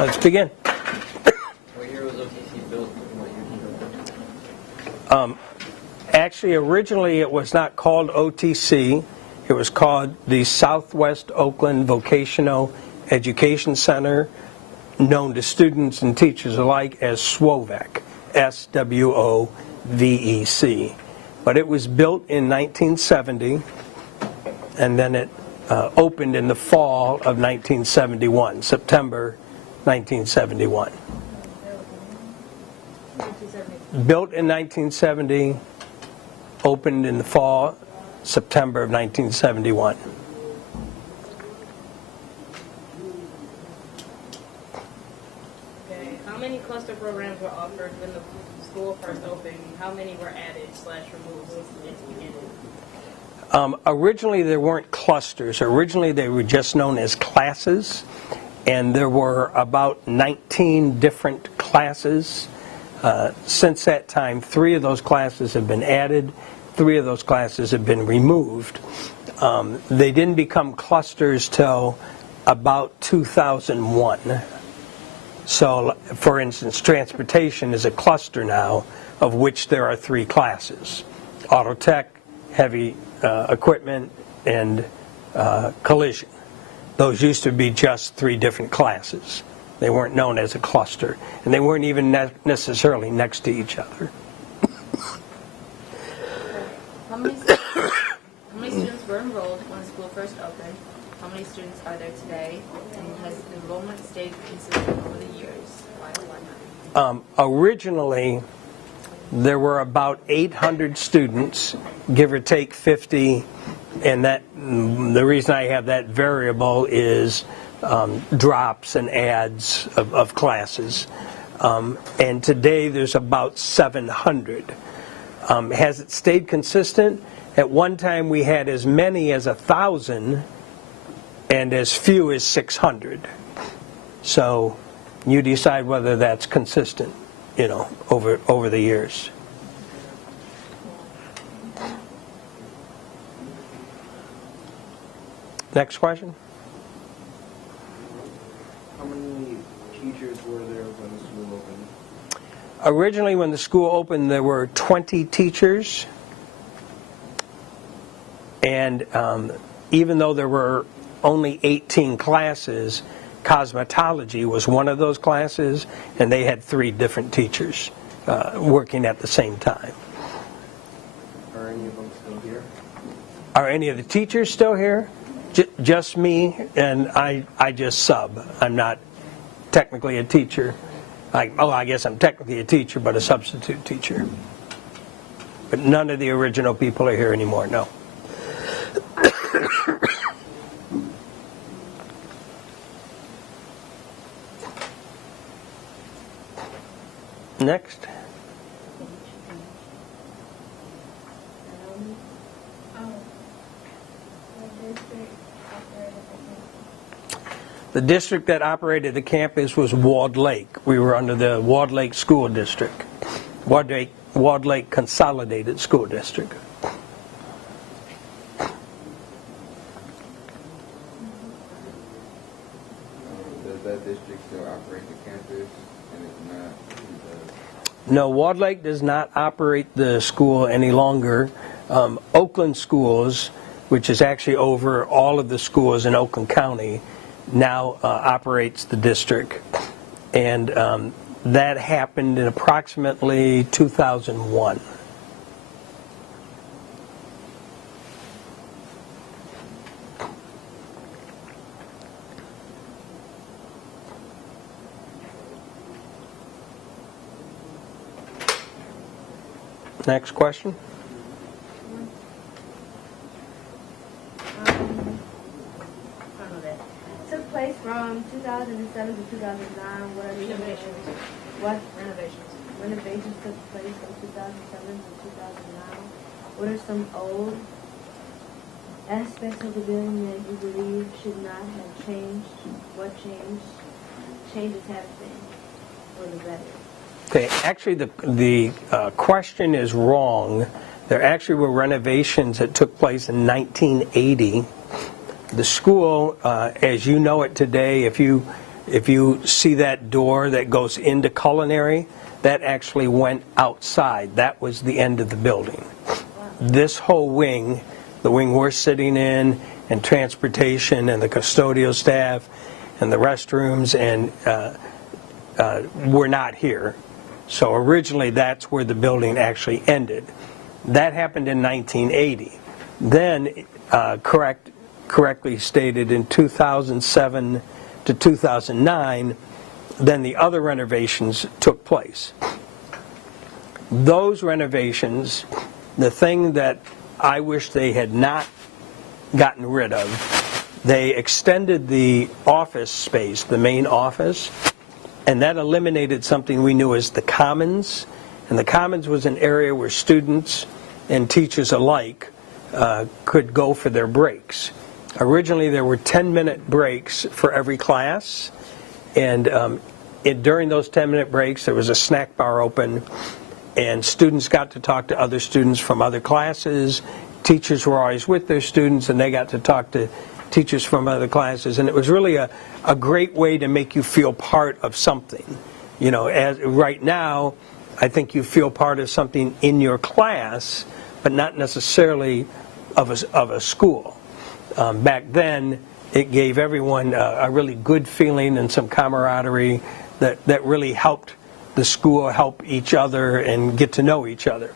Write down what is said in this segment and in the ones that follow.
Let's begin. What year was OTC built and what year did it open? Actually, originally it was not called OTC. It was called the Southwest Oakland Vocational Education Center, known to students and teachers alike as SWOVEC, SWOVEC. But it was built in 1970, and then it opened in the fall of 1971, September 1971. Built in 1970, opened in the fall, September of 1971. Okay. How many cluster programs were offered when the school first opened? How many were added / removed since its beginning? Originally, there weren't clusters. Originally, they were just known as classes, and there were about 19 different classes. Since that time, 3 of those classes have been added, 3 of those classes have been removed. They didn't become clusters till about 2001. So, for instance, transportation is a cluster now, of which there are 3 classes: auto tech, heavy equipment, and collision. Those used to be just 3 different classes. They weren't known as a cluster, and they weren't even necessarily next to each other. How many students were enrolled when the school first opened? How many students are there today? And has enrollment stayed consistent over the years? Why or why not? Originally, there were about 800 students, give or take 50, and that the reason I have that variable is drops and adds of classes. And today there's about 700. Has it stayed consistent? At one time we had as many as 1,000 and as few as 600. So you decide whether that's consistent, over the years. Next question. How many teachers were there when the school opened? Originally, when the school opened, there were 20 teachers. And even though there were only 18 classes, cosmetology was one of those classes, and they had 3 different teachers working at the same time. Are any of them still here? Are any of the teachers still here? Just me, and I just sub. I'm not technically a teacher. I guess I'm technically a teacher, but a substitute teacher. But none of the original people are here anymore, no. Next. The district that operated the campus was Walled Lake. We were under the Walled Lake School District, Walled Lake Consolidated School District. Does that district still operate the campus? And if not, who does? No, Walled Lake does not operate the school any longer. Oakland Schools, which is actually over all of the schools in Oakland County, now operates the district. And that happened in approximately 2001. Next question. Took place from 2007 to 2009. What are the Renovations. What Renovations. renovations took place from 2007 to 2009? What are some old aspects of the building that you believe should not have changed? What changes have been for the better? Okay, actually the question is wrong. There actually were renovations that took place in 1980. The school, as you know it today, if you If you see that door that goes into culinary, that actually went outside. That was the end of the building. This whole wing, the wing we're sitting in, and transportation, and the custodial staff, and the restrooms, and were not here. So originally that's where the building actually ended. That happened in 1980. Then, correctly stated, in 2007 to 2009, then the other renovations took place. Those renovations, the thing that I wish they had not gotten rid of, they extended the office space, the main office, and that eliminated something we knew as the Commons. And the Commons was an area where students and teachers alike could go for their breaks. Originally there were 10-minute breaks for every class, and during those 10-minute breaks there was a snack bar open, and students got to talk to other students from other classes. Teachers were always with their students, and they got to talk to teachers from other classes, and it was really a great way to make you feel part of something. You know, as right now, I think you feel part of something in your class, but not necessarily of a school. Back then, it gave everyone a really good feeling and some camaraderie that really helped the school help each other and get to know each other.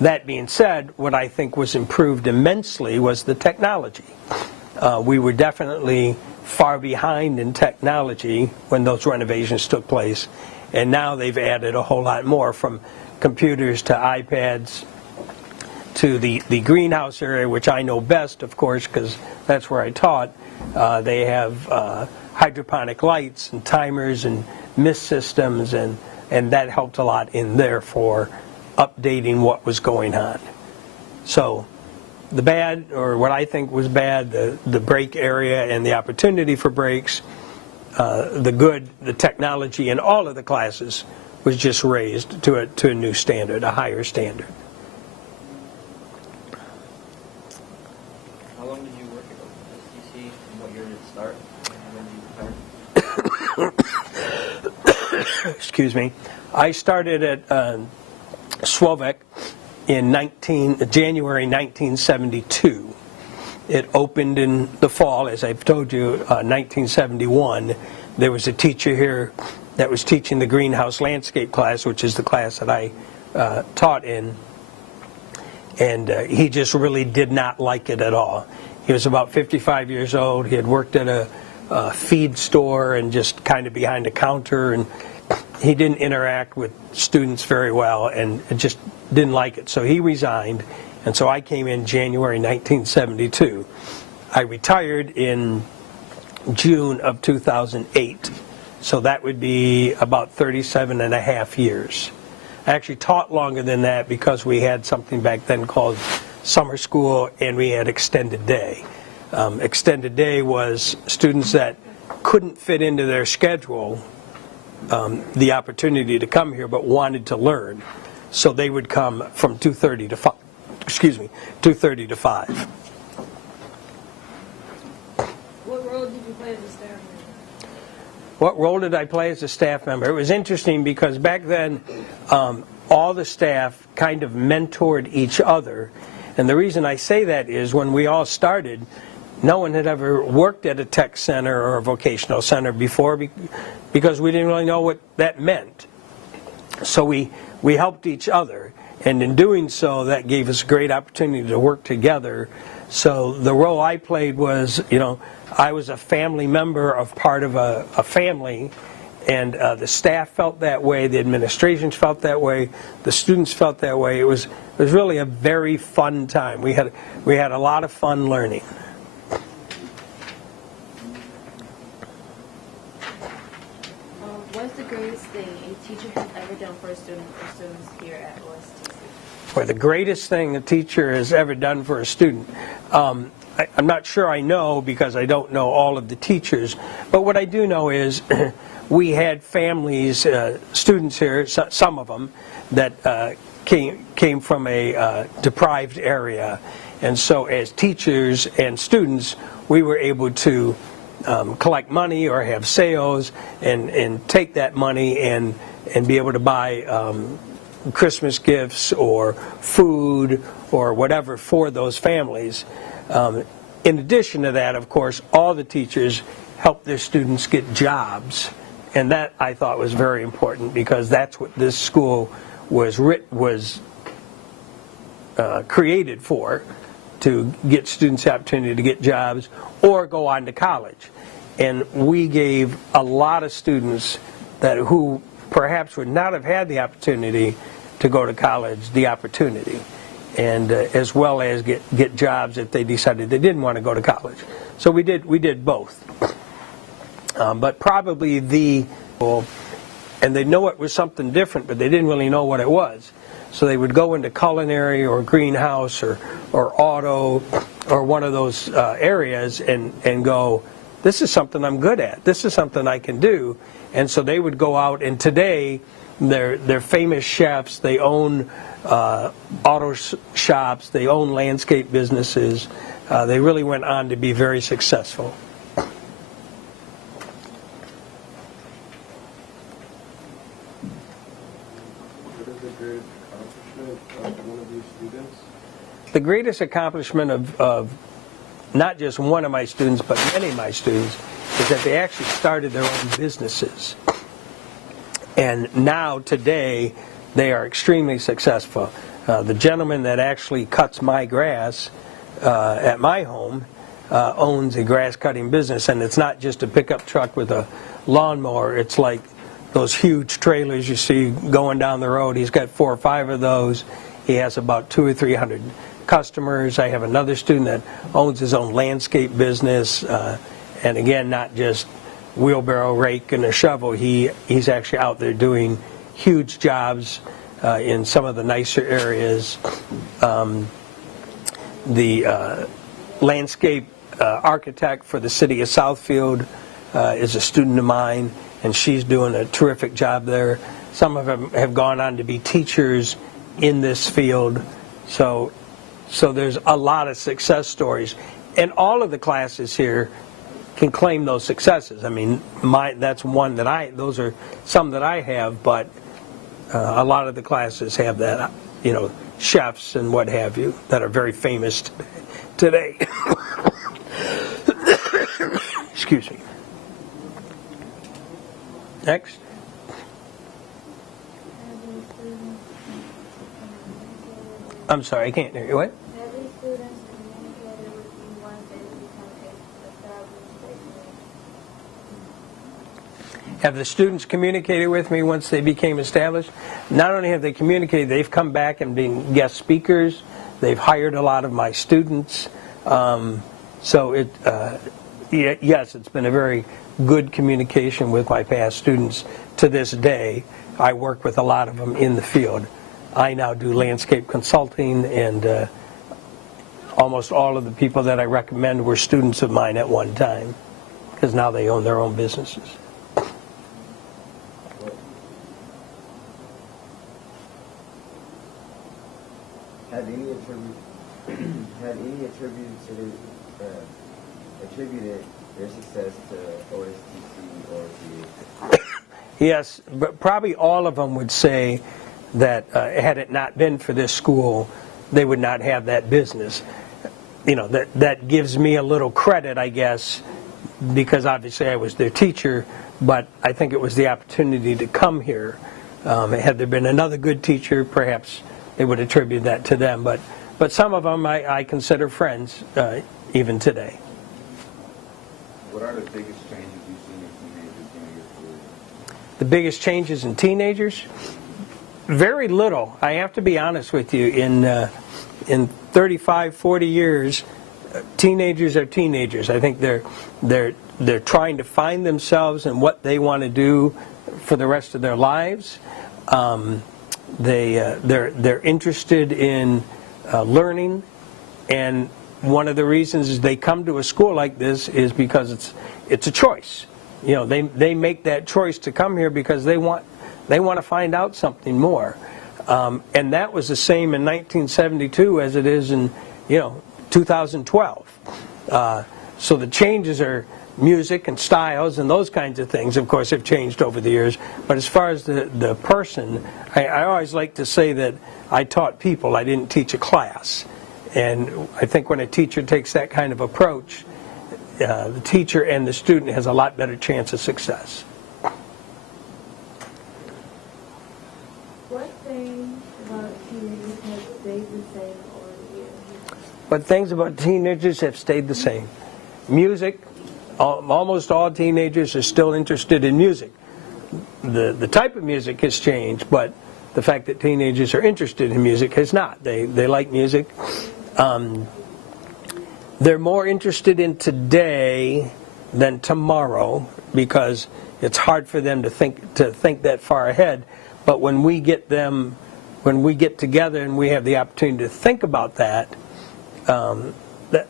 That being said, what I think was improved immensely was the technology. We were definitely far behind in technology when those renovations took place, and now they've added a whole lot more, from computers to iPads to the greenhouse area, which I know best, of course, because that's where I taught. They have hydroponic lights and timers and mist systems, and that helped a lot in there for updating what was going on. So the bad, or what I think was bad, the break area and the opportunity for breaks. The good, the technology in all of the classes was just raised to a new standard, a higher standard. How long did you work at STC, and what year did it start, and when did you retire? Excuse me. I started at Slovak in January 1972. It opened in the fall, as I've told you, 1971. There was a teacher here that was teaching the greenhouse landscape class, which is the class that I taught in, and he just really did not like it at all. He was about 55 years old. He had worked at a feed store and just kind of behind a counter, and he didn't interact with students very well and just didn't like it. So he resigned, and so I came in January 1972. I retired in June of 2008, so that would be about 37 and a half years. I actually taught longer than that because we had something back then called summer school, and we had extended day. Extended day was students that couldn't fit into their schedule the opportunity to come here but wanted to learn, so they would come from 2:30 to 5. 2:30 to 5. What role did you play as a staff member? What role did I play as a staff member? It was interesting because back then all the staff kind of mentored each other, and the reason I say that is when we all started, no one had ever worked at a tech center or a vocational center before because we didn't really know what that meant. So we helped each other, and in doing so, that gave us a great opportunity to work together. So the role I played was, I was a family member of part of a family, and the staff felt that way, the administrations felt that way, the students felt that way. It was really a very fun time. We had a lot of fun learning. What's the greatest thing a teacher has ever done for a student or students here at OSTC? Or the greatest thing a teacher has ever done for a student. I'm not sure I know because I don't know all of the teachers, but what I do know is we had families, students here, some of them, that came from a deprived area, and so as teachers and students, we were able to collect money or have sales and take that money and be able to buy Christmas gifts or food or whatever for those families. In addition to that, of course, all the teachers help their students get jobs, and that I thought was very important because that's what this school was created for, to get students the opportunity to get jobs or go on to college. And we gave a lot of students who perhaps would not have had the opportunity to go to college the opportunity, and as well as get jobs if they decided they didn't want to go to college. So we did both. But probably and they know it was something different, but they didn't really know what it was. So they would go into culinary or greenhouse or auto or one of those areas and go, this is something I'm good at. This is something I can do. And so they would go out, and today they're famous chefs. They own auto shops. They own landscape businesses. They really went on to be very successful. What is the greatest accomplishment of one of these students? The greatest accomplishment of not just one of my students, but many of my students, is that they actually started their own businesses. And now, today, they are extremely successful. The gentleman that actually cuts my grass at my home owns a grass cutting business, and it's not just a pickup truck with a lawnmower. It's like those huge trailers you see going down the road. He's got 4 or 5 of those. He has about 200 or 300 customers. I have another student that owns his own landscape business, and again, not just wheelbarrow, rake, and a shovel. He's actually out there doing huge jobs in some of the nicer areas. The landscape architect for the city of Southfield is a student of mine, and she's doing a terrific job there. Some of them have gone on to be teachers in this field. So there's a lot of success stories, and all of the classes here can claim those successes. I mean, that's one that those are some that I have, but a lot of the classes have that, chefs and what have you that are very famous today. Excuse me. Next. I'm sorry, I can't hear you. What? Have these students communicated with you once they become established? Have the students communicated with me once they became established? Not only have they communicated, they've come back and been guest speakers. They've hired a lot of my students. Yes, it's been a very good communication with my past students to this day. I work with a lot of them in the field. I now do landscape consulting, and almost all of the people that I recommend were students of mine at one time, because now they own their own businesses. Had any attributed their success to OSTC or the Yes, but probably all of them would say that had it not been for this school, they would not have that business. That gives me a little credit, I guess, because obviously I was their teacher, but I think it was the opportunity to come here. Had there been another good teacher, perhaps they would attribute that to them, but some of them I consider friends even today. What are the biggest changes you've seen in teenagers during your career? The biggest changes in teenagers? Very little. I have to be honest with you. In 35, 40 years, teenagers are teenagers. I think they're trying to find themselves and what they want to do for the rest of their lives. They're interested in learning, and one of the reasons they come to a school like this is because it's a choice. They make that choice to come here because they want to find out something more, and that was the same in 1972 as it is in 2012. So the changes are music and styles and those kinds of things, of course, have changed over the years. But as far as the person, I always like to say that I taught people, I didn't teach a class. And I think when a teacher takes that kind of approach, the teacher and the student has a lot better chance of success. What things about teenagers have stayed the same over the years? But things about teenagers have stayed the same. Music, almost all teenagers are still interested in music. The type of music has changed, but the fact that teenagers are interested in music has not. They like music. They're more interested in today than tomorrow because it's hard for them to think that far ahead. But when we get together and we have the opportunity to think about that,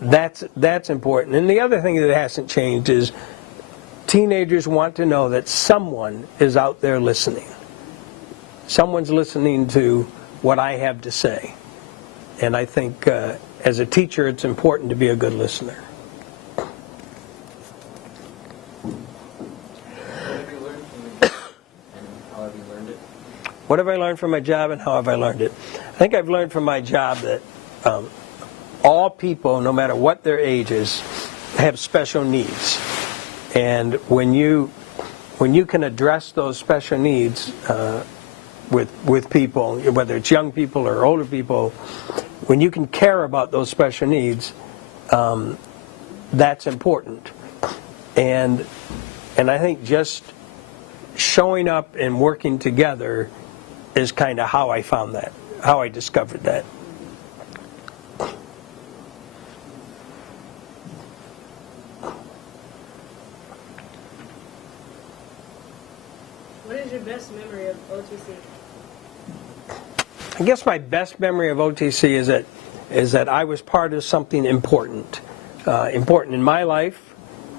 that's important. And the other thing that hasn't changed is teenagers want to know that someone is out there listening. Someone's listening to what I have to say. And I think as a teacher, it's important to be a good listener. What have you learned from your job and how have you learned it? What have I learned from my job and how have I learned it? I think I've learned from my job that all people, no matter what their ages, have special needs. And when you can address those special needs with people, whether it's young people or older people, when you can care about those special needs, that's important. And I think just showing up and working together is kind of how I found that, how I discovered that. What is your best memory of OTC? I guess my best memory of OTC is that I was part of something important, important in my life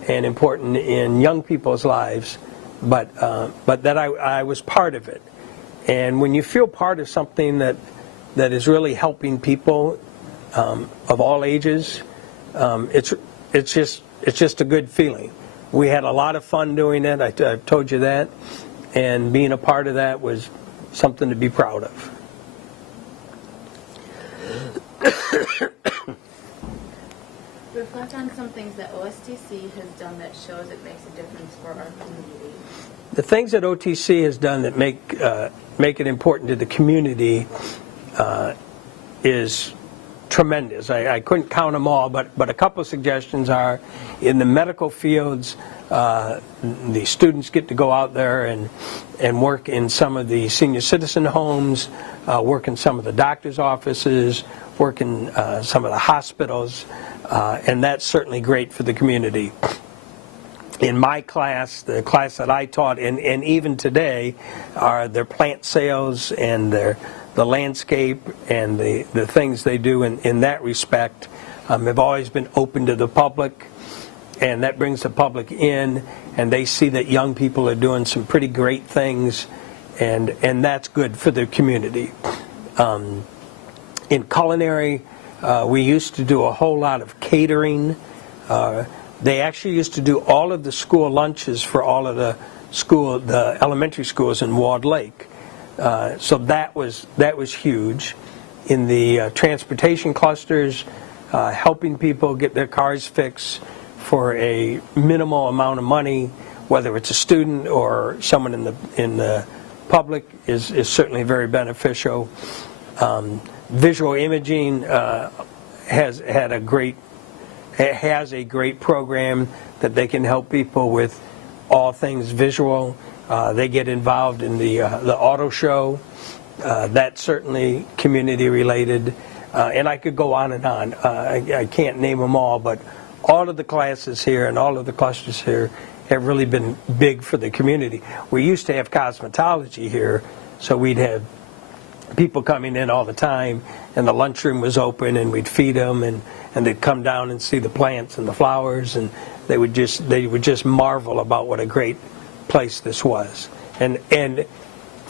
and important in young people's lives, but that I was part of it. And when you feel part of something that is really helping people of all ages, it's just a good feeling. We had a lot of fun doing it. I've told you that, and being a part of that was something to be proud of. Reflect on some things that OSTC has done that shows it makes a difference for our community. The things that OTC has done that make it important to the community is tremendous. I couldn't count them all, but a couple of suggestions are in the medical fields. The students get to go out there and work in some of the senior citizen homes, work in some of the doctor's offices, work in some of the hospitals, and that's certainly great for the community. In my class, the class that I taught, and even today, are their plant sales and the landscape and the things they do in that respect have always been open to the public, and that brings the public in, and they see that young people are doing some pretty great things, and that's good for the community. In culinary, we used to do a whole lot of catering. They actually used to do all of the school lunches for all of the elementary schools in Walled Lake. So that was huge. In the transportation clusters, helping people get their cars fixed for a minimal amount of money, whether it's a student or someone in the public, is certainly very beneficial. Visual imaging has a great program that they can help people with all things visual. They get involved in the auto show. That's certainly community related. And I could go on and on. I can't name them all, but all of the classes here and all of the clusters here have really been big for the community. We used to have cosmetology here, so we'd have people coming in all the time, and the lunchroom was open, and we'd feed them, and they'd come down and see the plants and the flowers, and they would just marvel about what a great place this was. And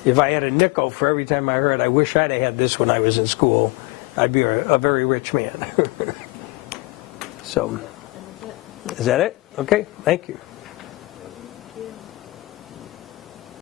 if I had a nickel for every time I heard, I wish I'd have had this when I was in school, I'd be a very rich man. So, Is that it? Okay, thank you.